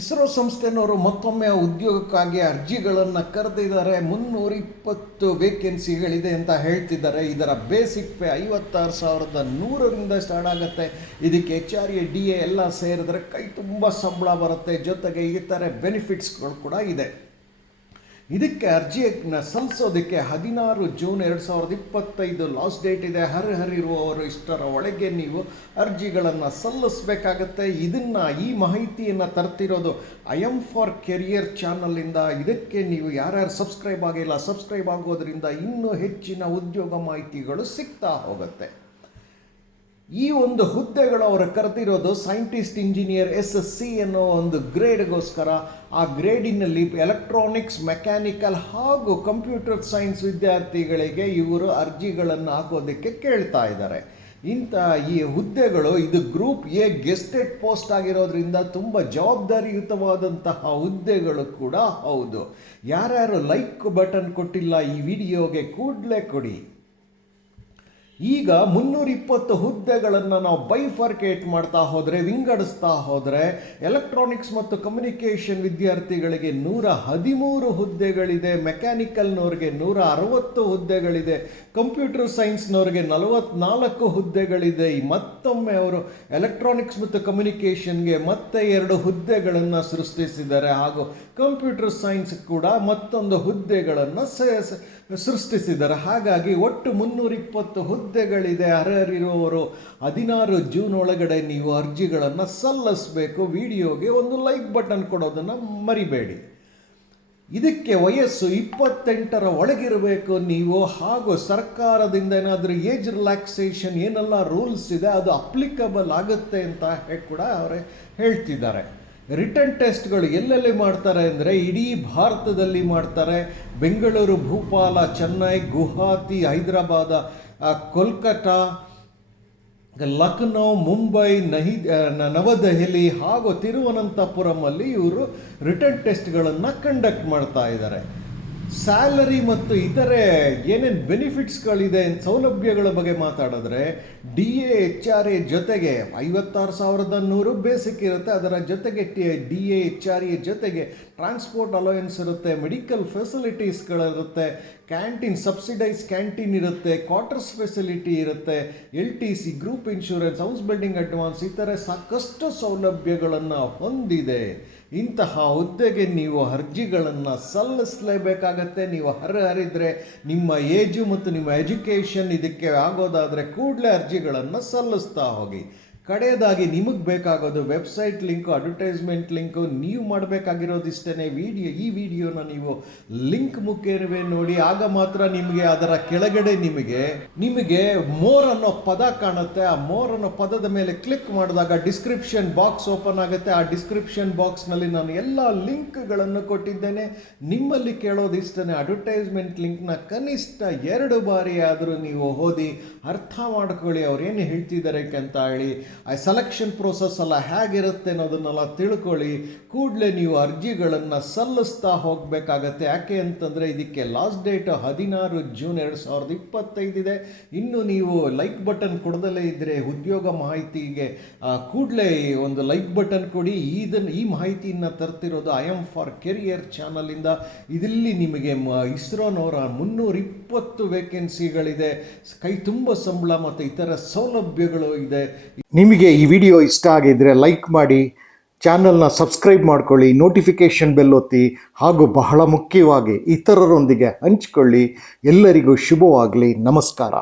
ಇಸ್ರೋ ಸಂಸ್ಥೆನವರು ಮತ್ತೊಮ್ಮೆ ಉದ್ಯೋಗಕ್ಕಾಗಿ ಅರ್ಜಿಗಳನ್ನು ಕರೆದಿದ್ದಾರೆ. 320 ವೇಕೆನ್ಸಿಗಳಿದೆ ಅಂತ ಹೇಳ್ತಿದ್ದಾರೆ. ಇದರ ಬೇಸಿಕ್ ಪೇ 56,100ರಿಂದ ಸ್ಟಾರ್ಟ್ ಆಗುತ್ತೆ. ಇದಕ್ಕೆ HRA DA ಎಲ್ಲ ಸೇರಿದ್ರೆ ಕೈ ತುಂಬ ಸಂಬಳ ಬರುತ್ತೆ. ಜೊತೆಗೆ ಇತರೆ ಬೆನಿಫಿಟ್ಸ್ಗಳು ಕೂಡ ಇದೆ. ಇದಕ್ಕೆ ಅರ್ಜಿಯನ್ನು ಸಲ್ಲಿಸೋದಕ್ಕೆ 16 ಜೂನ್ 2025 ಲಾಸ್ಟ್ ಡೇಟ್ ಇದೆ. ಹರಿಹರಿರುವವರು ಇಷ್ಟರ ಒಳಗೆ ನೀವು ಅರ್ಜಿಗಳನ್ನು ಸಲ್ಲಿಸಬೇಕಾಗತ್ತೆ. ಈ ಮಾಹಿತಿಯನ್ನು ತರ್ತಿರೋದು IM for Career ಚಾನಲಿಂದ. ಇದಕ್ಕೆ ನೀವು ಯಾರ್ಯಾರು ಸಬ್ಸ್ಕ್ರೈಬ್ ಆಗಿಲ್ಲ, ಸಬ್ಸ್ಕ್ರೈಬ್ ಆಗೋದ್ರಿಂದ ಇನ್ನೂ ಹೆಚ್ಚಿನ ಉದ್ಯೋಗ ಮಾಹಿತಿಗಳು ಸಿಗ್ತಾ ಹೋಗುತ್ತೆ. ಈ ಒಂದು ಹುದ್ದೆಗಳು ಅವರು ಕರೆದಿರೋದು ಸೈಂಟಿಸ್ಟ್ ಇಂಜಿನಿಯರ್ SSC ಅನ್ನೋ ಒಂದು ಗ್ರೇಡ್ಗೋಸ್ಕರ. ಆ ಗ್ರೇಡಿನಲ್ಲಿ ಎಲೆಕ್ಟ್ರಾನಿಕ್ಸ್, ಮೆಕ್ಯಾನಿಕಲ್ ಹಾಗೂ ಕಂಪ್ಯೂಟರ್ ಸೈನ್ಸ್ ವಿದ್ಯಾರ್ಥಿಗಳಿಗೆ ಇವರು ಅರ್ಜಿಗಳನ್ನು ಹಾಕೋದಕ್ಕೆ ಕೇಳ್ತಾ ಇದ್ದಾರೆ. ಈ ಹುದ್ದೆಗಳು ಇದು ಗ್ರೂಪ್ A ಗೆಸ್ಟೆಡ್ ಪೋಸ್ಟ್ ಆಗಿರೋದ್ರಿಂದ ತುಂಬ ಜವಾಬ್ದಾರಿಯುತವಾದಂತಹ ಹುದ್ದೆಗಳು ಕೂಡ ಹೌದು. ಯಾರ್ಯಾರು ಲೈಕ್ ಬಟನ್ ಕೊಟ್ಟಿಲ್ಲ ಈ ವಿಡಿಯೋಗೆ ಕೂಡಲೇ ಕೊಡಿ. ಈಗ 320 ಹುದ್ದೆಗಳನ್ನು ನಾವು ಬೈಫರ್ಕೇಟ್ ಮಾಡ್ತಾ ಹೋದರೆ, ವಿಂಗಡಿಸ್ತಾ ಹೋದರೆ, ಎಲೆಕ್ಟ್ರಾನಿಕ್ಸ್ ಮತ್ತು ಕಮ್ಯುನಿಕೇಷನ್ ವಿದ್ಯಾರ್ಥಿಗಳಿಗೆ 113 ಹುದ್ದೆಗಳಿದೆ, ಮೆಕ್ಯಾನಿಕಲ್ನವ್ರಿಗೆ 160 ಹುದ್ದೆಗಳಿದೆ, ಕಂಪ್ಯೂಟರ್ ಸೈನ್ಸ್ನವ್ರಿಗೆ 44 ಹುದ್ದೆಗಳಿದೆ. ಮತ್ತೊಮ್ಮೆ ಅವರು ಎಲೆಕ್ಟ್ರಾನಿಕ್ಸ್ ಮತ್ತು ಕಮ್ಯುನಿಕೇಷನ್ಗೆ ಮತ್ತೆ 2 ಹುದ್ದೆಗಳನ್ನು ಸೃಷ್ಟಿಸಿದ್ದಾರೆ. ಹಾಗೂ ಕಂಪ್ಯೂಟರ್ ಸೈನ್ಸ್ ಕೂಡ ಮತ್ತೊಂದು ಹುದ್ದೆಗಳನ್ನು ಸೃಷ್ಟಿಸಿದ್ದಾರೆ. ಹಾಗಾಗಿ ಒಟ್ಟು 320 ಹುದ್ದೆಗಳಿದೆ. ಅರ್ಹರಿರುವವರು 16 ಜೂನ್ ಒಳಗಡೆ ನೀವು ಅರ್ಜಿಗಳನ್ನು ಸಲ್ಲಿಸಬೇಕು. ವಿಡಿಯೋಗೆ ಒಂದು ಲೈಕ್ ಬಟನ್ ಕೊಡೋದನ್ನು ಮರಿಬೇಡಿ. ಇದಕ್ಕೆ ವಯಸ್ಸು 28ರ ಒಳಗಿರಬೇಕು ನೀವು. ಹಾಗೂ ಸರ್ಕಾರದಿಂದ ಏನಾದರೂ ಏಜ್ ರಿಲ್ಯಾಕ್ಸೇಷನ್ ಏನೆಲ್ಲ ರೂಲ್ಸ್ ಇದೆ ಅದು ಅಪ್ಲಿಕಬಲ್ ಆಗುತ್ತೆ ಅಂತ ಕೂಡ ಅವರೇ ಹೇಳ್ತಿದ್ದಾರೆ. ರಿಟರ್ನ್ ಟೆಸ್ಟ್ಗಳು ಎಲ್ಲೆಲ್ಲಿ ಮಾಡ್ತಾರೆ ಅಂದರೆ ಇಡೀ ಭಾರತದಲ್ಲಿ ಮಾಡ್ತಾರೆ. ಬೆಂಗಳೂರು, ಭೂಪಾಲ, ಚೆನ್ನೈ, ಗುವಾಹತಿ, ಹೈದರಾಬಾದ, ಕೋಲ್ಕತ್ತಾ, ಲಕ್ನೋ, ಮುಂಬೈ, ನವದೆಹಲಿ ಹಾಗೂ ತಿರುವನಂತಪುರಮಲ್ಲಿ ಇವರು ರಿಟರ್ನ್ ಟೆಸ್ಟ್ಗಳನ್ನು ಕಂಡಕ್ಟ್ ಮಾಡ್ತಾ ಇದ್ದಾರೆ. ಸ್ಯಾಲರಿ ಮತ್ತು ಇತರೆ ಏನೇನು ಬೆನಿಫಿಟ್ಸ್ಗಳಿದೆ, ಸೌಲಭ್ಯಗಳ ಬಗ್ಗೆ ಮಾತಾಡಿದ್ರೆ DA HRA ಜೊತೆಗೆ 56,100 ಬೇಸಿಕ್ ಇರುತ್ತೆ. ಅದರ ಜೊತೆಗೆ DA HRA ಜೊತೆಗೆ ಟ್ರಾನ್ಸ್ಪೋರ್ಟ್ ಅಲೋಯನ್ಸ್ ಇರುತ್ತೆ, ಮೆಡಿಕಲ್ ಫೆಸಿಲಿಟೀಸ್ಗಳಿರುತ್ತೆ, ಕ್ಯಾಂಟೀನ್, ಸಬ್ಸಿಡೈಸ್ ಕ್ಯಾಂಟೀನ್ ಇರುತ್ತೆ, ಕ್ವಾರ್ಟರ್ಸ್ ಫೆಸಿಲಿಟಿ ಇರುತ್ತೆ, LTC, group insurance, house building advance, ಇತರೆ ಸಾಕಷ್ಟು ಸೌಲಭ್ಯಗಳನ್ನು ಹೊಂದಿದೆ. ಇಂತಹ ಹುದ್ದೆಗೆ ನೀವು ಅರ್ಜಿಗಳನ್ನು ಸಲ್ಲಿಸಲೇಬೇಕಾಗತ್ತೆ. ನೀವು ಅರ್ಹರಿದ್ದರೆ ನಿಮ್ಮ ಏಜು ಮತ್ತು ನಿಮ್ಮ ಎಜುಕೇಷನ್ ಇದಕ್ಕೆ ಆಗೋದಾದರೆ ಕೂಡಲೇ ಅರ್ಜಿಗಳನ್ನು ಸಲ್ಲಿಸ್ತಾ ಹೋಗಿ. ಕಡೆಯದಾಗಿ ನಿಮಗೆ ಬೇಕಾಗೋದು ವೆಬ್ಸೈಟ್ ಲಿಂಕು, ಅಡ್ವರ್ಟೈಸ್ಮೆಂಟ್ ಲಿಂಕು. ನೀವು ಮಾಡಬೇಕಾಗಿರೋದಿಷ್ಟೇ, ಈ ವಿಡಿಯೋನ ನೀವು ಲಿಂಕ್ ಮುಖೇನವೇ ನೋಡಿ. ಆಗ ಮಾತ್ರ ನಿಮಗೆ ಅದರ ಕೆಳಗಡೆ ನಿಮಗೆ ಮೋರ್ ಅನ್ನೋ ಪದ ಕಾಣುತ್ತೆ. ಆ ಮೋರ್ ಅನ್ನೋ ಪದದ ಮೇಲೆ ಕ್ಲಿಕ್ ಮಾಡಿದಾಗ ಡಿಸ್ಕ್ರಿಪ್ಷನ್ ಬಾಕ್ಸ್ ಓಪನ್ ಆಗುತ್ತೆ. ಆ ಡಿಸ್ಕ್ರಿಪ್ಷನ್ ಬಾಕ್ಸ್ನಲ್ಲಿ ನಾನು ಎಲ್ಲ ಲಿಂಕ್ಗಳನ್ನು ಕೊಟ್ಟಿದ್ದೇನೆ. ನಿಮ್ಮಲ್ಲಿ ಕೇಳೋದಿಷ್ಟೇ, ಅಡ್ವರ್ಟೈಸ್ಮೆಂಟ್ ಲಿಂಕ್ನ ಕನಿಷ್ಠ 2 ಬಾರಿ ಆದರೂ ನೀವು ಓದಿ ಅರ್ಥ ಮಾಡ್ಕೊಳ್ಳಿ ಅವ್ರು ಏನು ಹೇಳ್ತಿದ್ದಾರೆ ಅಂತ ಹೇಳಿ. ಆ ಸೆಲೆಕ್ಷನ್ ಪ್ರೋಸೆಸ್ ಎಲ್ಲ ಹೇಗಿರುತ್ತೆ ಅನ್ನೋದನ್ನೆಲ್ಲ ತಿಳ್ಕೊಳ್ಳಿ. ಕೂಡಲೇ ನೀವು ಅರ್ಜಿಗಳನ್ನು ಸಲ್ಲಿಸ್ತಾ ಹೋಗಬೇಕಾಗತ್ತೆ. ಯಾಕೆ ಅಂತಂದರೆ ಇದಕ್ಕೆ ಲಾಸ್ಟ್ ಡೇಟ್ 16 ಜೂನ್ 2025 ಇದೆ. ಇನ್ನು ನೀವು ಲೈಕ್ ಬಟನ್ ಕೊಡದಲ್ಲೇ ಇದ್ದರೆ ಉದ್ಯೋಗ ಮಾಹಿತಿಗೆ ಕೂಡಲೇ ಒಂದು ಲೈಕ್ ಬಟನ್ ಕೊಡಿ. ಈ ಮಾಹಿತಿಯನ್ನು ತರ್ತಿರೋದು IM for Career ಚಾನಲಿಂದ. ಇದರಲ್ಲಿ ನಿಮಗೆ ಇಸ್ರೋನವರ 320 ವೇಕೆನ್ಸಿಗಳಿದೆ. ಕೈ ತುಂಬ ಸಂಬಳ ಮತ್ತು ಇತರ ಸೌಲಭ್ಯಗಳು ಇದೆ. ನಿಮಗೆ ಈ ವಿಡಿಯೋ ಇಷ್ಟ ಆಗಿದ್ದರೆ ಲೈಕ್ ಮಾಡಿ, ಚಾನಲ್ನ ಸಬ್ಸ್ಕ್ರೈಬ್ ಮಾಡ್ಕೊಳ್ಳಿ, ನೋಟಿಫಿಕೇಷನ್ ಬೆಲ್ ಒತ್ತಿ, ಹಾಗೂ ಬಹಳ ಮುಖ್ಯವಾಗಿ ಇತರರೊಂದಿಗೆ ಹಂಚಿಕೊಳ್ಳಿ. ಎಲ್ಲರಿಗೂ ಶುಭವಾಗಲಿ. ನಮಸ್ಕಾರ.